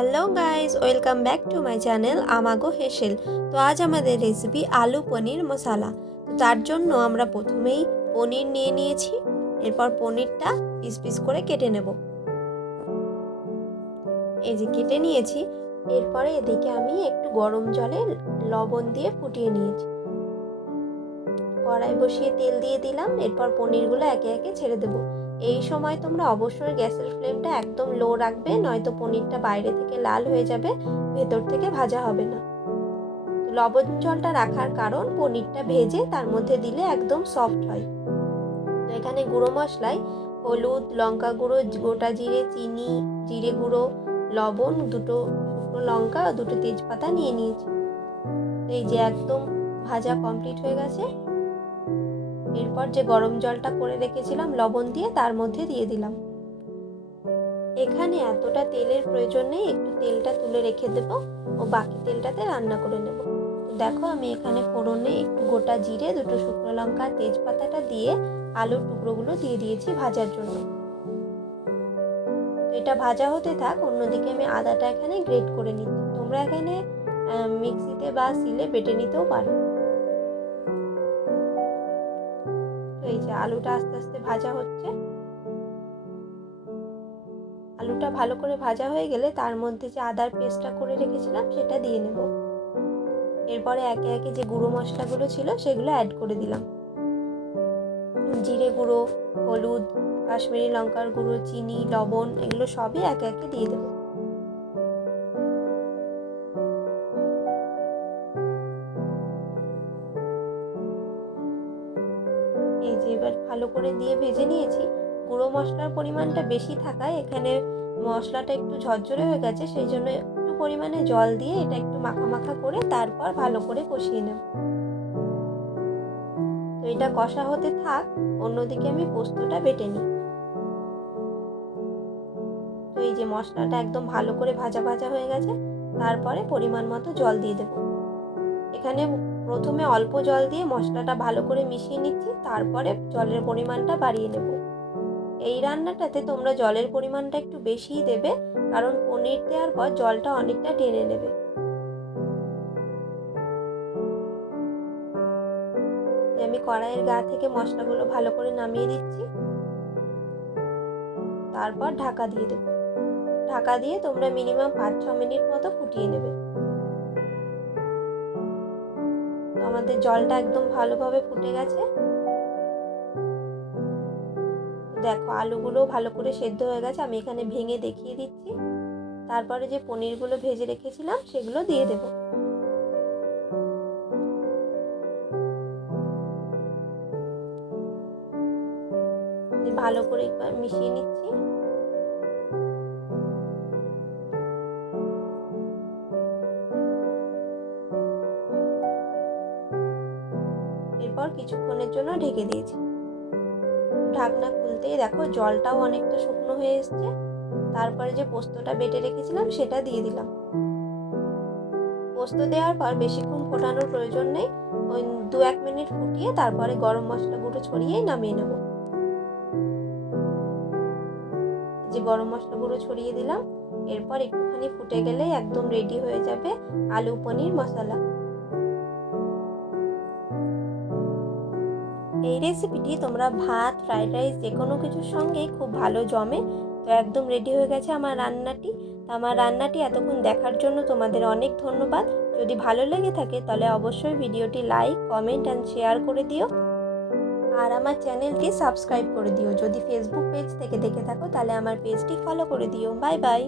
Hello guys, welcome back to my channel আমাগো হেসেল। তো আজ আমাদের রেসিপি আলু পনির মশালা। তো তার জন্য আমরা প্রথমেই পনির নিয়ে নিয়েছি। এরপর পনিরটা পিস পিস করে কেটে নেব। এই যে কেটে নিয়েছি। এরপরে এদিকে আমি একটু গরম জলে লবণ দিয়ে ফুটিয়ে নিয়েছি। কড়াই বসিয়ে তেল দিয়ে দিলাম। এরপর পনিরগুলো একে একে ছেড়ে দেবো। এই সময় তোমরা অবশ্যই গ্যাসের ফ্লেমটা একদম লো রাখবে, নয়তো পনিরটা বাইরে থেকে লাল হয়ে যাবে, ভেতর থেকে ভাজা হবে না। লবণ জলটা রাখার কারণ পনিরটা ভেজে তার মধ্যে দিলে একদম সফট হয়। তো এখানে গুঁড়ো মশলায় হলুদ, লঙ্কা গুঁড়ো, গোটা জিরে, চিনি, জিরে গুঁড়ো, লবণ, দুটো শুকনো লঙ্কা, দুটো তেজপাতা নিয়ে নিয়েছি। এই যে একদম ভাজা কমপ্লিট হয়ে গেছে। এরপর যে গরম জলটা করে রেখেছিলাম লবণ দিয়ে তার মধ্যে দিয়ে দিলাম। এখানে এতটা তেলের প্রয়োজন নেই, একটু তেলটা তুলে রেখে দেবো ও বাকি তেলটাতে রান্না করে নেব। দেখো আমি এখানে ফোড়নে একটু গোটা জিরে, দুটো শুকনো লঙ্কা, তেজপাতাটা দিয়ে আলুর টুকরোগুলো দিয়ে দিয়েছি ভাজার জন্য। তো এটা ভাজা হতে থাক। অন্যদিকে আমি আদাটা এখানে গ্রেট করে নিচ্ছি। তোমরা এখানে মিক্সিতে বা শিলে বেটে নিতেও পারো। তো এই যে আলুটা আস্তে আস্তে ভাজা হচ্ছে। আলুটা ভালো করে ভাজা হয়ে গেলে তার মধ্যে যে আদার পেস্টটা করে রেখেছিলাম সেটা দিয়ে নেব। এরপরে একে একে যে গুঁড়ো মশলাগুলো ছিল সেগুলো অ্যাড করে দিলাম। জিরে গুঁড়ো, হলুদ, কাশ্মীরি লঙ্কার গুঁড়ো, চিনি, লবণ, এগুলো সবই একে একে দিয়ে দেব। এই যে এবার ভালো করে দিয়ে ভেজে নিয়েছি। গুঁড়ো মশলার পরিমাণটা বেশি থাকায় এখানে মশলাটা একটু ঝরঝরে হয়ে গেছে, সেই জন্য একটু পরিমাণে জল দিয়ে এটা একটু মাখা মাখা করে তারপর ভালো করে কষিয়ে নেব। তো এটা কষা হতে থাক, অন্যদিকে আমি পোস্তটা বেটে নিই। তো এই যে মশলাটা একদম ভালো করে ভাজা ভাজা হয়ে গেছে। তারপরে পরিমাণ মতো জল দিয়ে দেব। এখানে প্রথমে অল্প জল দিয়ে মশলাটা ভালো করে মিশিয়ে নিচ্ছি, তারপরে জলের পরিমাণটা বাড়িয়ে নেব। এই রান্নাটাতে তোমরা জলের পরিমাণটা একটু বেশিই দেবে, কারণ পনির দেওয়ার পর জলটা অনেকটা টেনে নেবে। আমি কড়াইয়ের গা থেকে মশলাগুলো ভালো করে নামিয়ে দিচ্ছি। তারপর ঢাকা দিয়ে দেব। ঢাকা দিয়ে তোমরা মিনিমাম 5-6 মিনিট মতো ফুটিয়ে নেবে। তো আমাদের জলটা একদম ভালোভাবে ফুটে গেছে। দেখো আলুগুলো ভালো করে সেদ্ধ হয়ে গেছে। আমি এখানে ভেঙে দেখিয়ে দিচ্ছি। তারপরে যে পনিরগুলো ভেজে রেখেছিলাম সেগুলো দিয়ে দেব। ভালো করে একবার মিশিয়ে নিচ্ছি। এরপর কিছুক্ষণের জন্য ঢেকে দিয়েছি। ঢাকনা খুলতেই দেখো জলটাও অনেকটা শুকনো হয়ে এসছে। তারপরে যে পোস্তটা বেটে রেখেছিলাম সেটা দিয়ে দিলাম। পোস্ত দেওয়ার পর বেশিক্ষণ ফোটানোর প্রয়োজন নেই। ওই 2-1 মিনিট ফুটিয়ে তারপরে গরম মশলা গুঁড়ো ছড়িয়ে নামিয়ে নেব। যে গরম মশলা গুঁড়ো ছড়িয়ে দিলাম। এরপর একটুখানি ফুটে গেলেই একদম রেডি হয়ে যাবে আলু পনির মশলা। এই রেসিপিটি তোমরা ভাত, ফ্রাইড রাইস যে কোনো কিছুর সঙ্গেই খুব ভালো জমে। তো একদম রেডি হয়ে গেছে আমার রান্নাটি। তো আমার রান্নাটি এতক্ষণ দেখার জন্য তোমাদের অনেক ধন্যবাদ। যদি ভালো লেগে থাকে তাহলে অবশ্যই ভিডিওটি লাইক, কমেন্ট অ্যান্ড শেয়ার করে দিও। আর আমার চ্যানেলটি সাবস্ক্রাইব করে দিও। যদি ফেসবুক পেজ থেকে দেখে থাকো তাহলে আমার পেজটি ফলো করে দিও। Bye bye.